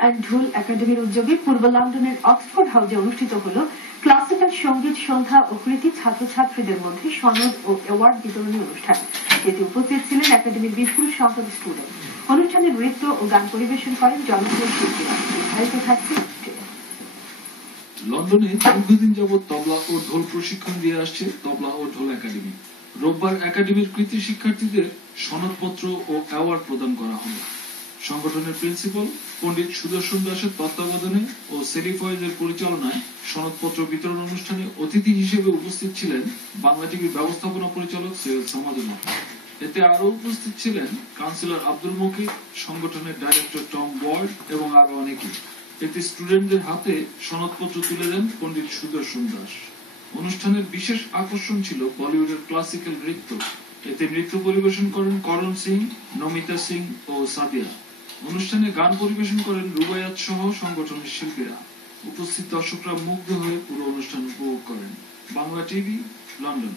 And ঢোল একাডেমির উদ্যোগে পূর্ব লন্ডনের অক্সফোর্ড হাউসে অনুষ্ঠিত হল ক্লাসিক্যাল সঙ্গীত সন্ধ্যা ও কৃতি ছাত্রছাত্রীদের মধ্যে সনদ ও অ্যাওয়ার্ড বিতরণী অনুষ্ঠান। এতে উপস্থিত ছিলেন একাডেমির বিপুল সংখ্যক স্টুডেন্ট। অনুষ্ঠানে নৃত্য ও গান পরিবেশন করেন জনপ্রিয় শিল্পীরা। বিস্তারিত থাকছে লন্ডনে দীর্ঘদিন যাবৎ তবলা ও ঢোল প্রশিক্ষণ দিয়ে আসছে তবলা ও ঢোল একাডেমি। রোববার একাডেমির কৃতি শিক্ষার্থীদের সনদপত্র ও অ্যাওয়ার্ড প্রদান করা হলো। সংগঠনের প্রিন্সিপাল পণ্ডিত সুদর্শন দাসের তত্ত্বাবধানে ও সেলিফ ওয়াইজের পরিচালনায় সনদপত্র বিতরণ অনুষ্ঠানে অতিথি হিসেবে উপস্থিত ছিলেন বাংলা টিভির ব্যবস্থাপনা পরিচালক সৈয়দ সামাদুল হক। এতে আরো উপস্থিত ছিলেন কাউন্সিলর আব্দুল মকির, সংগঠনের ডাইরেক্টর টম ওয়ার্ড এবং আরো অনেকে। এতে স্টুডেন্টদের হাতে সনদপত্র তুলে দেন পণ্ডিত সুদর্শন দাস। অনুষ্ঠানের বিশেষ আকর্ষণ ছিল বলিউডের ক্লাসিক্যাল নৃত্য। এতে নৃত্য পরিবেশন করেন করণ সিং, নমিতা সিং ও সাদিয়া। অনুষ্ঠানে গান পরিবেশন করেন রুবায়াত সহ সংগঠনের শিল্পীরা। উপস্থিত দর্শকরা মুগ্ধ হয়ে পুরো অনুষ্ঠান উপভোগ করেন। Bangla TV, London.